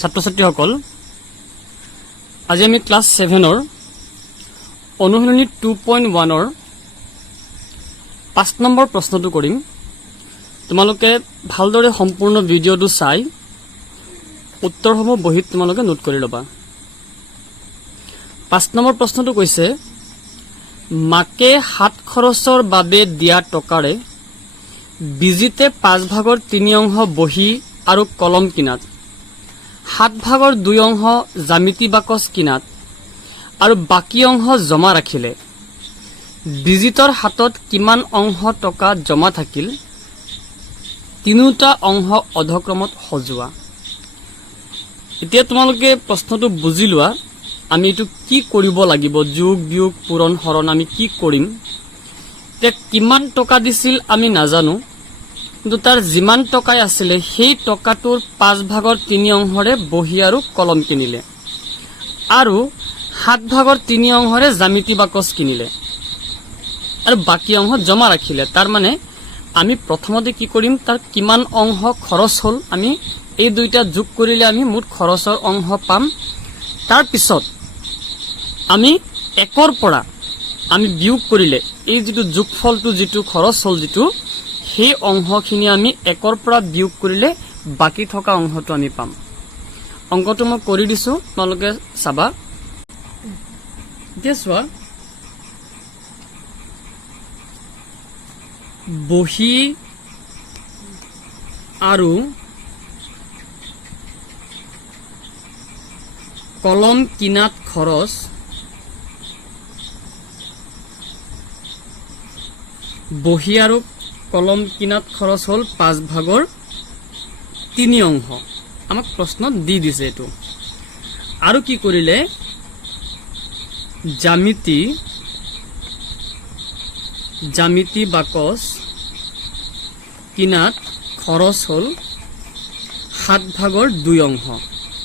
ছাত্ৰ ছাত্ৰীসকল আজি আমি ক্লাছ 7ৰ অনুশীলনী 2.1ৰ 5 নম্বৰ প্ৰশ্নটো কৰিম। তোমালোকে ভালদৰে সম্পূৰ্ণ ভিডিঅ'টো চাই উত্তৰসমূহ বহিত তোমালোকে নোট কৰি ল'বা। 5 নম্বৰ প্ৰশ্নটো কৈছে, মাকে হাত খৰচৰ বাবে দিয়া টকাৰে বিজিতে 5 ভাগৰ 3 অংশ বহি আৰু কলম কিনাত, 7 ভাগৰ 2 অংশ জ্যামিতি বাকচ কিনাত আৰু বাকী অংশ জমা ৰাখিলে বিজিতৰ হাতত কিমান অংশ টকা জমা থাকিল? তিনিটা অংশ অধক্ৰমত সজোৱা। এতিয়া তোমালোকে প্ৰশ্নটো বুজি লোৱা, আমি এইটো কি কৰিব লাগিব, যোগ বিয়োগ পূৰণ হৰণ আমি কি কৰিম। এতিয়া কিমান টকা দিছিল আমি নাজানো, কিন্তু তাৰ যিমান টকাই আছিলে সেই টকাটোৰ 5 ভাগৰ 3 অংশৰে বহি আৰু কলম কিনিলে আৰু 7 ভাগৰ 3 অংশৰে জ্যামিতি বাকচ কিনিলে আৰু বাকী অংশ জমা ৰাখিলে। তাৰ মানে আমি প্ৰথমতে কি কৰিম, তাৰ কিমান অংশ খৰচ হ'ল আমি এই দুইটা যোগ কৰিলে আমি মুঠ খৰচৰ অংশ পাম। তাৰ পিছত আমি 1ৰ পৰা আমি বিয়োগ কৰিলে এই যিটো যোগফলটো যিটো খৰচ হ'ল যিটো সেই অংশখিনি আমি 1ৰ পৰা বিয়োগ কৰিলে বাকী থকা অংশটো আমি পাম। অংকটো মই কৰি দিছো, তোমালোকে চাবা। এতিয়া চোৱা, বহি আৰু কলম কিনাত খৰচ বহি আৰু কলম কিনাত খৰচ হ'ল 5 ভাগৰ 3 অংশ। আমাক প্ৰশ্নত দি দিছে এইটো। আৰু কি কৰিলে, জ্যামিতি বাকচ কিনাত খৰচ হ'ল 7 ভাগৰ 2 অংশ।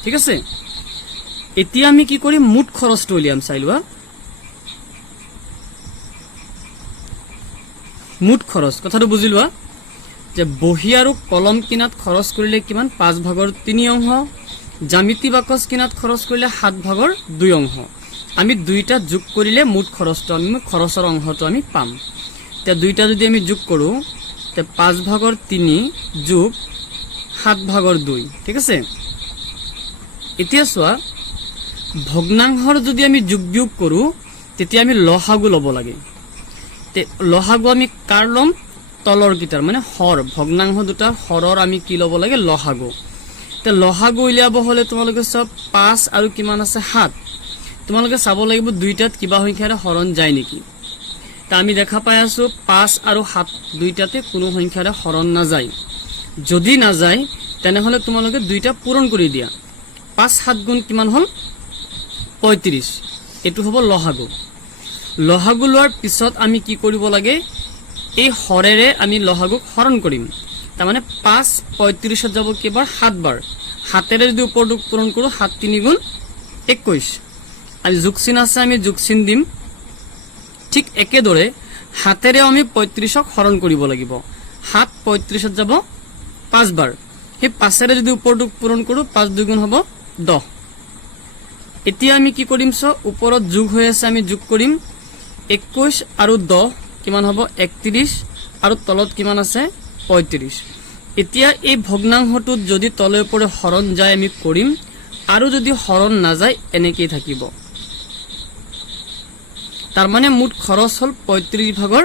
ঠিক আছে, এতিয়া আমি কি কৰিম, মুঠ খৰচটো উলিয়াম। চাই লোৱা, মুঠ খৰচ কথাটো বুজি লোৱা যে বহি আৰু কলম কিনাত খৰচ কৰিলে কিমান, 5 ভাগৰ 3 অংশ, জ্যামিতি বাকচ কিনাত খৰচ কৰিলে 7 ভাগৰ 2 অংশ। আমি দুইটা যোগ কৰিলে মুঠ খৰচটো আমি খৰচৰ অংশটো আমি পাম। এতিয়া দুইটা যদি আমি যোগ কৰোঁ, তে 5 ভাগৰ 3 যোগ 7 ভাগৰ 2। ঠিক আছে, এতিয়া চোৱা, ভগ্নাংশৰ যদি আমি যোগ বিয়োগ কৰোঁ তেতিয়া আমি লসাগু ল'ব লাগে। লসাগু আমি কাৰ ল'ম, তলৰ কিটাৰ মানে হৰ, ভগ্নাংশ দুটাৰ হৰৰ আমি কি ল'ব লাগে, লসাগু। এতিয়া লসাগু উলিয়াব হ'লে তোমালোকে চব 5 আৰু কিমান আছে 7, তোমালোকে চাব লাগিব দুইটাত কিবা সংখ্যাৰে হৰণ যায় নেকি। তা আমি দেখা পাই আছো 5 আৰু 7 দুইটাতে কোনো সংখ্যাৰে হৰণ নাযায়। যদি নাযায় তেনেহ'লে তোমালোকে দুইটা পূৰণ কৰি দিয়া। 5 7 গুণ কিমান হ'ল, 35। এইটো হ'ব লসাগু। লসাগু লোৱাৰ পিছত আমি কি কৰিব লাগে, এই হৰেৰে আমি লসাগুক হৰণ কৰিম। তাৰমানে 5 35ত যাব কেইবাৰ, 7 বাৰ। 7ৰে যদি ওপৰটো পূৰণ কৰোঁ, 7 3 গুণ 21। আমি যোগচিন আছে, আমি যোগচিন দিম। ঠিক একেদৰে 7ৰে আমি 35ক হৰণ কৰিব লাগিব। 7 35ত যাব 5 বাৰ। সেই 5ৰে যদি ওপৰটো পূৰণ কৰোঁ, 5 2 গুণ হ'ব 10। এতিয়া আমি কি কৰিম, ওপৰত যোগ হৈ আছে, আমি যোগ কৰিম। 21 আৰু 10 কিমান হ'ব, 31, আৰু তলত কিমান আছে, 35। এতিয়া এই ভগ্নাংশটোত যদি তলে ওপৰে হৰণ যায় আমি কৰিম, আৰু যদি হৰণ নাযায় এনেকেই থাকিব। তাৰমানে মুঠ খৰচ হ'ল 35 ভাগৰ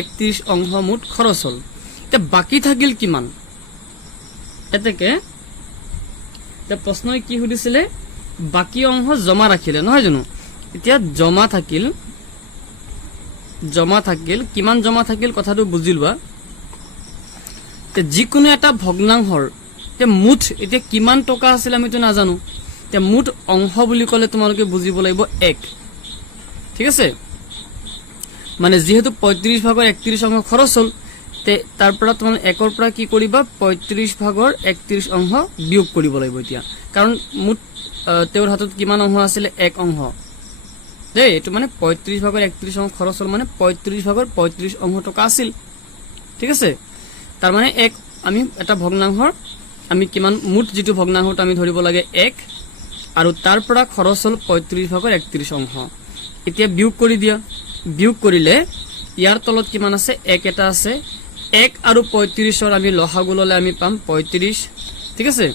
31 অংশ মুঠ খৰচ হ'ল। এতিয়া বাকী থাকিল কিমান, এতেকে প্ৰশ্নই কি সুধিছিলে, বাকী অংশ জমা ৰাখিলে, নহয় জানো। এতিয়া জমা থাকিল কিমান জমা থাকিল কথাটো বুজি লোৱা। যিকোনো এটা ভগ্নাংশৰ এতিয়া মুঠ এতিয়া কিমান টকা আছিল আমিতো নাজানো। এতিয়া মুঠ অংশ বুলি ক'লে তোমালোকে বুজিব লাগিব 1। ঠিক আছে, মানে যিহেতু 35 ভাগৰ 31 অংশ খৰচ হ'ল, তাৰ পৰা তোমালোকে 1ৰ পৰা কি কৰিবা, 35 ভাগৰ 31 অংশ বিয়োগ কৰিব লাগিব। এতিয়া কাৰণ মুঠ তেওঁৰ হাতত কিমান অংশ আছিলে, 1 অংশ দেই। এইটো মানে 35 ভাগৰ 31 অংশ খৰচ হ'ল, মানে 35 ভাগৰ 35 অংশ টকা আছিল। ঠিক আছে, তাৰ মানে আমি এটা ভগ্নাংশৰ আমি কিমান মুঠ যিটো ভগ্নাংশটো আমি ধৰিব লাগে 1 আৰু তাৰ পৰা খৰচ হ'ল 35/31 অংশ এতিয়া বিয়োগ কৰি দিয়া বিয়োগ কৰিলে ইয়াৰ তলত কিমান আছে 1 এটা আছে 1 আৰু 35ৰ আমি লসাগু ললে আমি পাম 35 ঠিক আছে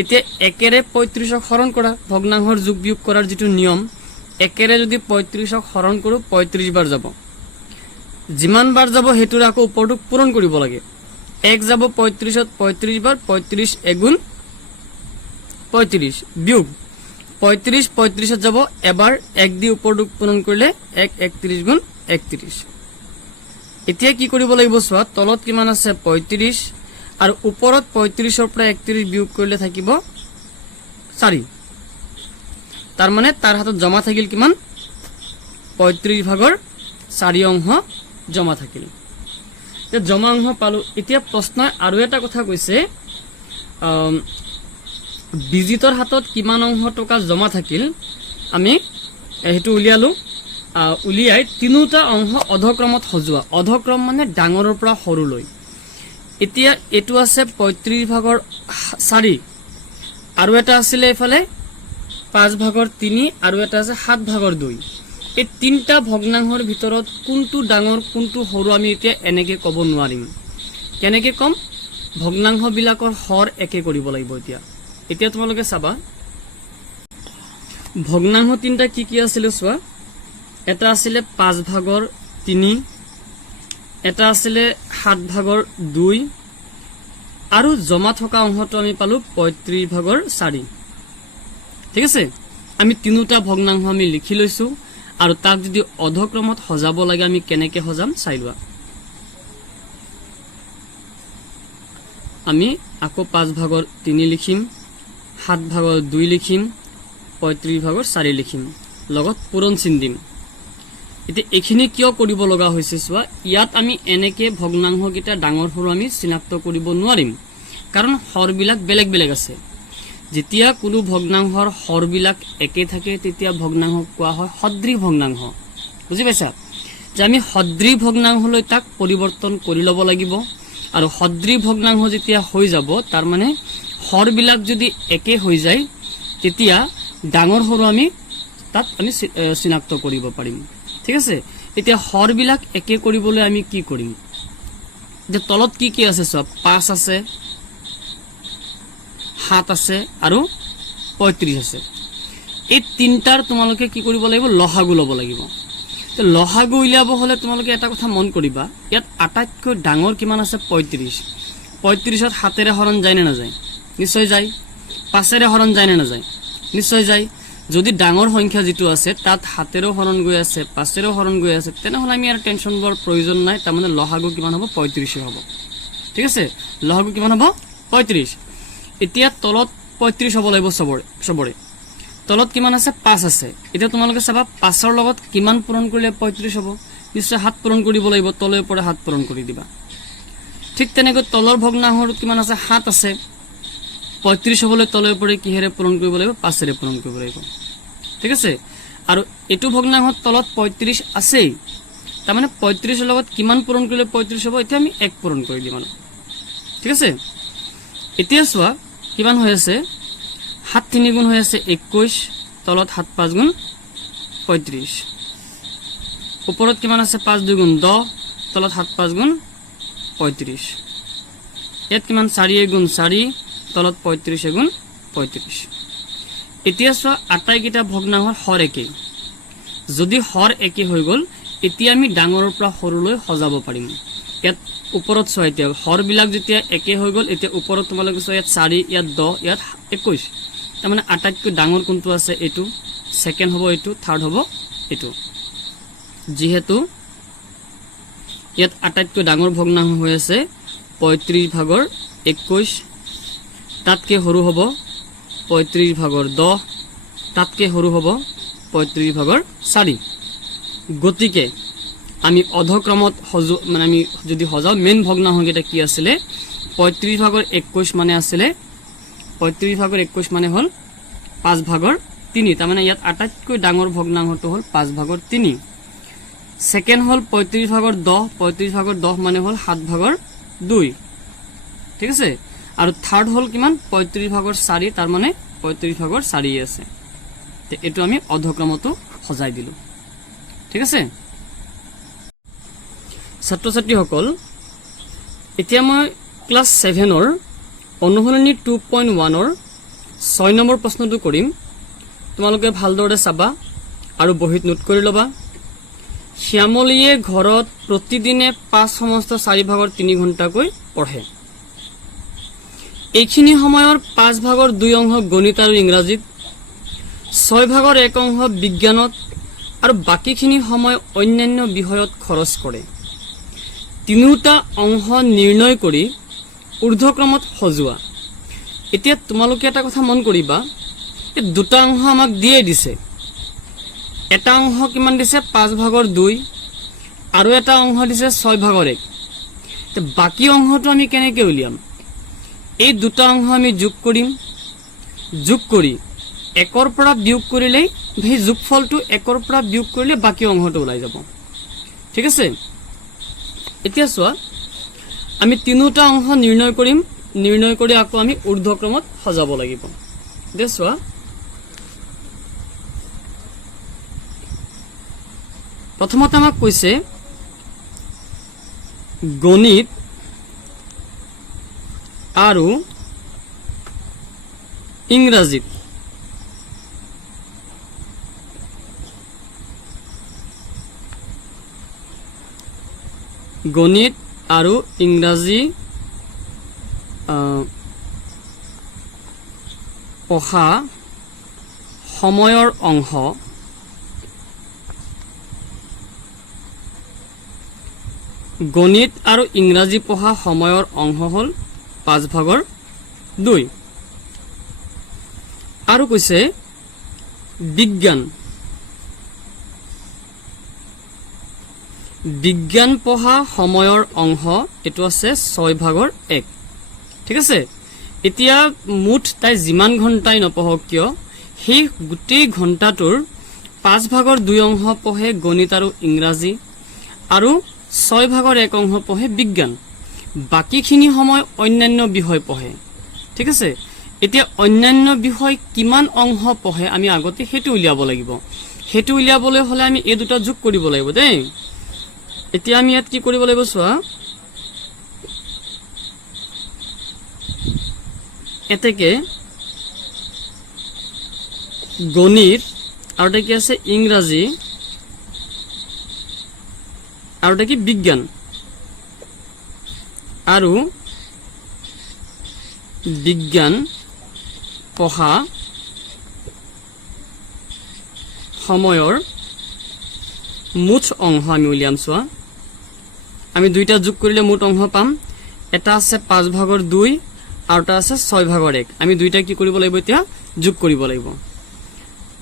এতিয়া 1ৰে 35ক হৰণ কৰা ভগ্নাংশৰ যোগ বিয়োগ কৰাৰ যিটো নিয়ম 1ৰে যদি 35ক হৰণ কৰো 35 বাৰ যাব যিমান বাৰ যাব হেতুৰ আকৌ ওপৰটো পূৰণ কৰিব লাগে 1 যাব 35ত 35 বাৰ 35 এগুণ 35 বিয়োগ 35 35ত যাব এবাৰ 1 দি ওপৰটো পূৰণ কৰিলে 1 31 গুণ 31 এতিয়া কি কৰিব লাগিব চোৱা তলত কিমান আছে 35 আৰু ওপৰত 35ৰ পৰা 31 বিয়োগ কৰিলে থাকিব 4 তাৰ মানে তাৰ হাতত জমা থাকিল কিমান 35/4 অংশ জমা থাকিল এতিয়া জমা অংশ পালো এতিয়া প্ৰশ্নই আৰু এটা কথা কৈছে বিজিতৰ হাতত কিমান অংশ টকা জমা থাকিল আমি হেতু উলিয়ালো উলিয়াই তিনিটা অংশ অধক্ৰমত সজোৱা অধক্ৰম মানে ডাঙৰৰ পৰা সৰুলৈ এতিয়া এটো আছে 35/4 আৰু এটা আছিল এফালে 5/3 আৰু এটা আছে 7/2 এই তিনটা ভগ্নাংশৰ ভিতৰত কোনটো ডাঙৰ কোনটো সৰু আমি এতিয়া এনেকে ক'ব নোৱাৰিম কেনেকে কম ভগ্নাংশ বিলাকৰ হৰ একে কৰিব লাগিব এতিয়া তোমালোকে চাবা ভগ্নাংশ তিনটা কি কি আছিল চোৱা এটা আছিল 5/3 এটা আছিল 7/2 আৰু জমা থকা অংশটো আমি পালো 35/4 ঠিক আছে আমি তিনিটা ভগ্নাংশ আমি লিখি লৈছো আৰু তাক যদি অধক্ৰমত সজাব লাগে আমি কেনেকে সজাম চাই লোৱা আমি আকৌ 5/3 লিখিম 7/2 লিখিম 35/4 লিখিম লগত পূৰণ চিন দিম এতিয়া এখিনি কিয় কৰিব লগা হৈছে চোৱা ইয়াত আমি এনেকে ভগ্নাংশ কিটা ডাঙৰ সৰু আমি চিনাক্ত কৰিব নোৱাৰিম কাৰণ হৰবিলাক বেলেগ বেলেগ আছে যেতিয়া কোনো ভগ্নাংশৰ হৰবিলাক একে থাকে তেতিয়া ভগ্নাংশ কোৱা হয় সদৃশ ভগ্নাংশ বুজি পাইছা যে আমি সদৃশ ভগ্নাংশলৈ তাক পৰিৱৰ্তন কৰি ল'ব লাগিব আৰু সদৃশ ভগ্নাংশ যেতিয়া হৈ যাব তাৰ মানে হৰবিলাক যদি একে হৈ যায় তেতিয়া ডাঙৰ সৰু আমি তাত আমি চিনাক্ত কৰিব পাৰিম ঠিক আছে এতিয়া হৰবিলাক একে কৰিবলৈ আমি কি কৰিম যে তলত কি কি আছে সব 5 আছে 7 আছে আৰু 35 আছে এই তিনটাৰ তোমালোকে কি কৰিব লাগিব লহাগু ল'ব লাগিব তো লহাগু উলিয়াব হলে তোমালোকে এটা কথা মন কৰিবা ইয়াত আটাইতকৈ ডাঙৰ কিমান আছে 35 35ত 7ৰে হৰণ যায় নে নাযায় নিশ্চয় যায় 5ৰে হৰণ যায় নে নাযায় নিশ্চয় যায় যদি ডাঙৰ সংখ্যা যেটো আছে তাত 7ৰে হৰণ গৈ আছে 5ৰে হৰণ গৈ আছে তেনেহলে আমি আৰ টেনশন বৰ প্ৰয়োজন নাই তাৰ মানে লহাগু কিমান হ'ব 35 হ'ব ঠিক আছে লহাগু কিমান হ'ব 35 এতিয়া তলত 35 হ'ব লাগিব সবৰে তলত কিমান আছে 5 আছে এতিয়া তোমালোকে চাবা 5ৰ লগত কিমান পূৰণ কৰিলে 35 হ'ব নিশ্চয় 7 পূৰণ কৰিব লাগিব তলৰ পৰা 7 পূৰণ কৰি দিবা ঠিক তেনেকৈ তলৰ ভগ্নাংশৰ কিমান আছে 7 আছে 35 হ'বলৈ তলৰ পৰা কিহেৰে পূৰণ কৰিব লাগিব 5ৰে পূৰণ কৰিব লাগিব ঠিক আছে আৰু এটো ভগ্নাংশৰ তলত 35 আছে তাৰ মানে 35ৰ লগত কিমান পূৰণ কৰিলে 35 হ'ব এতিয়া আমি 1 পূৰণ কৰি দিম ঠিক আছে এতিয়া চোৱা কিমান হৈ আছে 7 3 গুণ হৈ আছে 21 তলত 7 5 গুণ 35 ওপৰত কিমান আছে 5 2 গুণ 10 তলত 7 5 গুণ 35 ইয়াত কিমান 4 গুণ 4 তলত 35 গুণ 35 এতিয়া চোৱা আটাইকেইটা ভগ্নাংশৰ হৰ একে যদি হৰ একে হৈ গল এতিয়া আমি ডাঙৰৰ পৰা সৰুলৈ সজাব পাৰিম ইয়াত ওপৰত চোৱা এতিয়া হৰবিলাক যেতিয়া একে হৈ গল এতিয়া ওপৰত তোমালোকে চোৱা ইয়াত 4 ইয়াত 10 ইয়াত 21 তাৰ মানে আটাইতকৈ ডাঙৰ কোনটো আছে এটো সেকেন্ড হ'ব এটো থাৰ্ড হ'ব এটো যেহেতু ইয়াত আটাইতকৈ ডাঙৰ ভগ্নাংশ হৈ আছে 35/21 তাতকে সৰু হ'ব 35/10 তাতকে সৰু হ'ব 35/4 গতিকে আমি অধক্ৰমত মানে আমি যদি হজাও মেন ভগ্নাংশকেইটা কি আছিল 35/21 মানে আছিল 35/21 মানে হল 5/3 তাৰ মানে ইয়াত আটাইতকৈ ডাঙৰ ভগ্নাংশটো হল 5/3 সেকেন্ড হল 35/10 35/10 মানে হল 7/2 ঠিক আছে আৰু থাৰ্ড হ'ল কিমান 35/4 তাৰ মানে 35/4 আছে তে এটো আমি অৰ্ধক্ৰমটো সজাই দিলো ঠিক আছে ছাত্ৰ ছাত্ৰীসকল এতিয়া মই ক্লাস 7 ৰ অনুশীলনী 2.1 ৰ 6 নম্বৰ প্ৰশ্নটো কৰিম তোমালোকে ভালদৰে চাবা আৰু বহিত নোট কৰি লবা শ্যামলীয়ে ঘৰত প্ৰতিদিনে 5 সমস্ত 4/3 ঘণ্টাকৈ পঢ়ে এইখিনি সময়ৰ 5/2 অংশ গণিত আৰু ইংৰাজীত 6/1 অংশ বিজ্ঞানত আৰু বাকিখিনি সময় অন্যান্য বিষয়ত খৰচ কৰে তিনিটা অংশ নিৰ্ণয় কৰি ঊৰ্ধ্বক্ৰমত সজোৱা এতিয়া তোমালোকে এটা কথা মন কৰিবা এই দুটা অংশ আমাক দিয়ে দিছে এটা অংশ কিমান দিছে 5/2 আৰু এটা অংশ দিছে 6/1 তে বাকি অংশটো আমি কেনেকৈ উলিয়াম এই দুটা অংশ আমি যোগ কৰিম যোগ কৰি 1 ৰ পৰা বিয়োগ কৰিলে সেই যোগফলটো 1 ৰ পৰা বিয়োগ কৰিলে বাকি অংশটো ওলাই যাব ঠিক আছে এতিয়া চোৱা আমি তিনিটা অংশ নিৰ্ণয় কৰিম নিৰ্ণয় কৰি আকৌ আমি ঊৰ্ধ্বক্ৰমত সজাব লাগিব দে চোৱা প্ৰথমতে আমাক কৈছে গণিত আৰু ইংৰাজীত গণিত আৰু ইংৰাজী পঢ়া সময়ৰ অংশ গণিত আৰু ইংৰাজী পঢ়া সময়ৰ অংশ হ'ল 5/2 আৰু কৈছে বিজ্ঞান বিজ্ঞান পঢ়া সময়ৰ অংশ এটো আছে 6/1 ঠিক আছে এতিয়া মুঠ তাই যিমান ঘণ্টাই নপঢ়ক কিয় সেই গোটেই ঘণ্টাটোৰ 5/2 অংশ পঢ়ে গণিত আৰু ইংৰাজী আৰু 6/1 অংশ পঢ়ে বিজ্ঞান বাকিখিনি সময় অন্যান্য বিষয় পঢ়ে ঠিক আছে এতিয়া অন্যান্য বিষয় কিমান অংশ পঢ়ে আমি আগতে হেতু উলিয়াব লাগিব হেতু উলিয়াবলৈ হলে আমি এই দুটা যোগ কৰিব লাগিব দেই এতিয়া আমি ইয়াত কি কৰিব লাগিব চোৱা এতেকে গণিত আৰু এটা কি আছে ইংৰাজী আৰু এটা কি বিজ্ঞান আৰু বিজ্ঞান পঢ়া সময়ৰ মুঠ অংশ আমি উলিয়াম চোৱা আমি দুইটা যোগ কৰিলে মুঠ অংশ পাম এটা আছে 5/2 আৰু এটা আছে 6/1 আমি দুইটা কি কৰিব লাগিব এতিয়া যোগ কৰিব লাগিব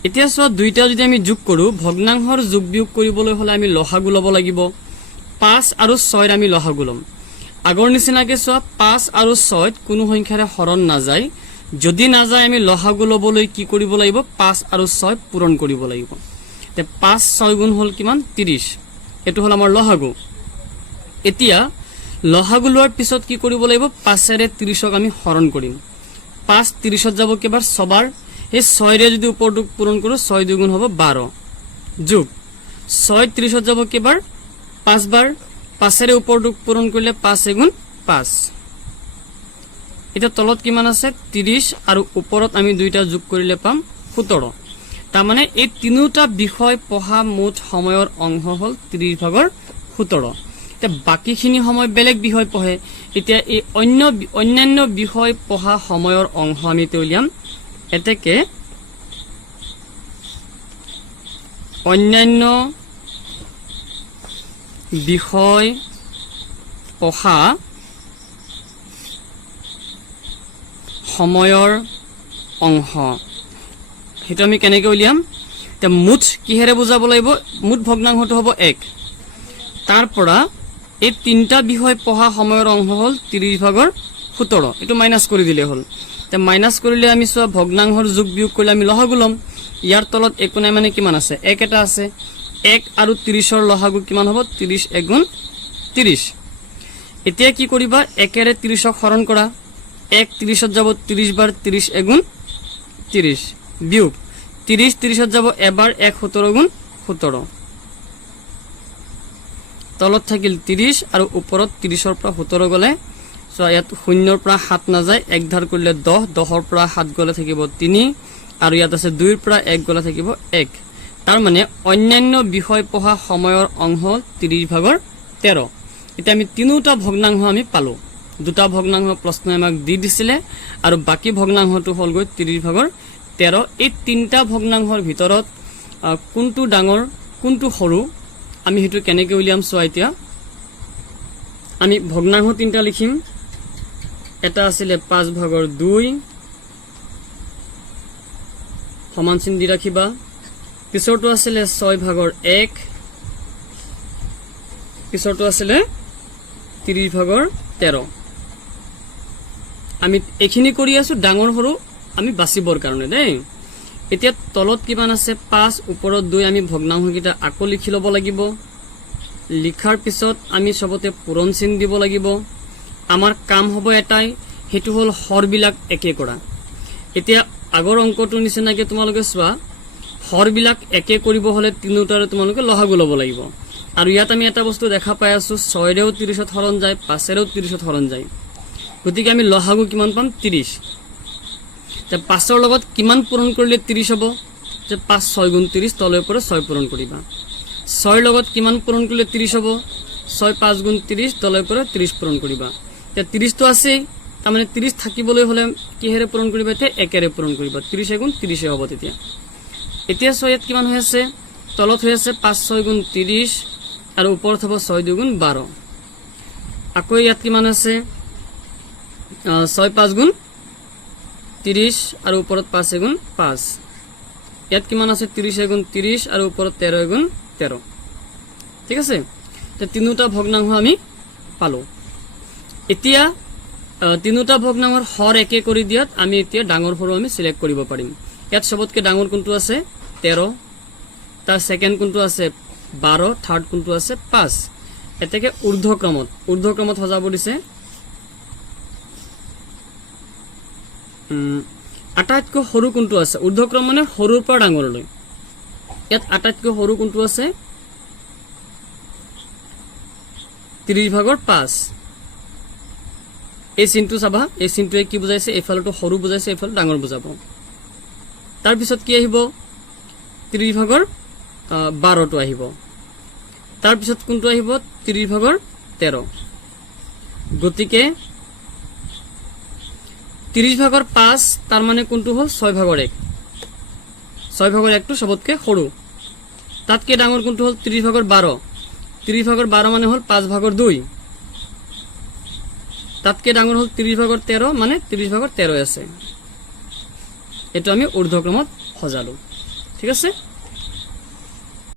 এতিয়া চোৱা দুইটা যদি আমি যোগ কৰো ভগ্নাংশৰ যোগ বিয়োগ কৰিবলৈ হলে আমি লসাগু লব লাগিব 5 আৰু 6 আমি লসাগু লম আগৰ নিচিনাকে চোৱা 5 আৰু 6 কোনো সংখ্যাৰে হৰণ নাযায় যদি নাযায় আমি লসাগু লবলৈ কি কৰিব লাগিব 5 আৰু 6 পূৰণ কৰিব লাগিব তে 5 6 গুণ হল কিমান 30 এটো হল আমাৰ লসাগু এতিয়া লসাগু লোৱাৰ পিছত কি কৰিব লাগিব 5 ৰে 30ক আমি হৰণ কৰিম 5 30ত যাব কেবাৰ 6 বাৰ এই 6 ৰে যদি উপৰটো পূৰণ কৰো 6 দুগুণ হ'ব 12 যোগ 6 30ত যাব কেবাৰ 5 বাৰ 5 ৰে উপৰটো পূৰণ কৰিলে 5 গুণ 5 এটা তলত কিমান আছে 30 আৰু ওপৰত আমি দুইটা যোগ কৰিলে পাম 17 তাৰ মানে এই তিনিটা বিষয় পঢ়া মুঠ সময়ৰ অংশ হল 30/17 তে বাকিখিনি সময় বেলেগ বিষয় পঢ়ে এতিয়া এই অন্যান্য বিষয় পঢ়া সময়ৰ অংশ আমি উলিয়াম এতেকে অন্যান্য বিষয় পঢ়া সময়ৰ অংশ হেতু আমি কেনেকৈ উলিয়াম তে মুঠ কিহেৰে বুজাব লাগিব মুঠ ভগ্নাংশটো হ'ব 1 তাৰ পৰা এই তিনটা বিষয় পঢ়া সময়ৰ অংশ হল 30/17 এটো মাইনাস কৰি দিলে হল তে মাইনাস কৰিলে আমি চোৱা ভগ্নাংশৰ যোগ বিয়োগ কৰিলে আমি লসাগু লম ইয়াৰ তলত একো নাই মানে কিমান আছে 1 এটা আছে 1 আৰু 30ৰ লসাগু কিমান হ'ব 30 গুণ 30 এতিয়া কি কৰিবা 1 ৰে 30ক হৰণ কৰা 1 30 যাব 30 বাৰ 30 এগুণ 30 বিয়োগ 30 30 যাব এবাৰ 1 17 গুণ 17 তলত থাকিল 30 আৰু ওপৰত 30 ৰ পৰা 17 গলে সো ইয়াত 0 ৰ পৰা 7 না যায় 1 ধাৰ কৰিলে 10 10 ৰ পৰা 7 গলে থাকিব 3 আৰু ইয়াত আছে 2 ৰ পৰা 1 গলে থাকিব 1 তাৰ মানে অন্যান্য বিষয় পঢ়া সময়ৰ অংশ 30 ভাগৰ 13 এটা আমি তিনিটা ভগ্নাংশ আমি পালো দুটা ভগ্নাংশ প্ৰশ্ন আমাক দি দিছিলে আৰু বাকি ভগ্নাংশটো হল গৈ 30 ভাগৰ 13 এই তিনটা ভগ্নাংশৰ ভিতৰত কোনটো ডাঙৰ কোনটো সৰু আমি হেতু কেনেকৈ উলিয়াম চোৱা এতিয়া আমি ভগ্নাংশ তিনটা লিখিম এটা আছিলে 5 ভাগৰ 2 সমান চিন দি ৰাখিবা পিছৰটো আছিলে 6 ভাগৰ 1 পিছৰটো আছিলে 30 ভাগৰ 13 আমি এখিনি কৰি আছো ডাঙৰ সৰু আমি বাছিবৰ কাৰণে দেই এতিয়া তলত কিমান আছে 5 ওপৰত 2 আমি ভগ্নাংশকিটা আকৌ লিখি লব লাগিব লিখাৰ পিছত আমি সবতে পূৰণ চিন দিব লাগিব আমাৰ কাম হ'ব এটাই হেতু হল হৰবিলাক একে কৰা এতিয়া আগৰ অংকটো নিচিনাকে তোমালোকে চোৱা হৰবিলাক একে কৰিব হলে তিনিটাৰে তোমালোকে লহাগু লব লাগিব আৰু ইয়াত আমি এটা বস্তু দেখা পাই আছো 6 ৰেও 30ত হৰণ যায় 5 ৰেও 30ত হৰণ যায় গতিকে আমি লহাগু কিমান পাম 30 তে 5 ৰ লগত কিমান পূৰণ কৰিলে 30 হ'ব যে 5 6 গুণ 30 তলৰ পৰা 6 পূৰণ কৰিবা 6 ৰ লগত কিমান পূৰণ কৰিলে 30 হ'ব 6 5 গুণ 30 তলৰ পৰা 30 পূৰণ কৰিবা তে 30 তো আছে তাৰ মানে 30 থাকিবলৈ হলে কিহেৰে পূৰণ কৰিবা তে একেৰে পূৰণ কৰিবা 30 গুণ 30 হ'ব তেতিয়া এতিয়া 6 ইয়াত কিমান হৈ আছে তলত হৈ আছে 5 6 গুণ 30 আৰু ওপৰত হ'ব 6 2 গুণ 12 আকৌ ইয়াত কিমান আছে 6 5 গুণ 30 আৰু ওপৰত 5 গুণ 5 ইয়াত কিমান আছে 30 গুণ 30 আৰু ওপৰত 13 গুণ 13 ঠিক আছে তে তিনিটা ভগ্নাংশ আমি পালো এতিয়া তিনিটা ভগ্নাংশৰ হৰ একে কৰি দিয়াত আমি এতিয়া ডাঙৰ সৰু আমি সিলেক্ট কৰিব পাৰিম ইয়াত সবতকে ডাঙৰ কোনটো আছে 13 তাৰ সেকেন্ড কোনটো আছে 12 থাৰ্ড কোনটো আছে 5 এতেকে ঊৰ্ধ্বক্ৰমত সজাব দিছে আটাইতকৈ সৰু কোনটো আছে ঊৰ্ধ্বক্ৰম মানে সৰুৰ পৰা ডাঙৰলৈ ইয়াত আটাইতকৈ সৰু কোনটো আছে 30 ভাগৰ 5 এই চিনটো চাবা এই চিনটোৱে কি বুজাইছে এফালটো সৰু বুজাইছে এফাল ডাঙৰ বুজাব তাৰ পিছত কি আহিব 30 ভাগৰ 12 টো আহিব তাৰ পিছত কোনটো আহিব 30 ভাগৰ 13 গতিকে 30 ভাগৰ 5 তাৰ মানে কোনটো হল 6 ভাগৰ 1 6 ভাগৰ 1 টো সবতকে সৰু তাতকে ডাঙৰ কোনটো হল 30 ভাগৰ 12 30 ভাগৰ 12 মানে হল 5 ভাগৰ 2 তাতকে ডাঙৰ হল 30 ভাগৰ 13 মানে 30 ভাগৰ 13 আছে এটো আমি ঊৰ্ধ্বক্ৰমত সজালো ঠিক আছে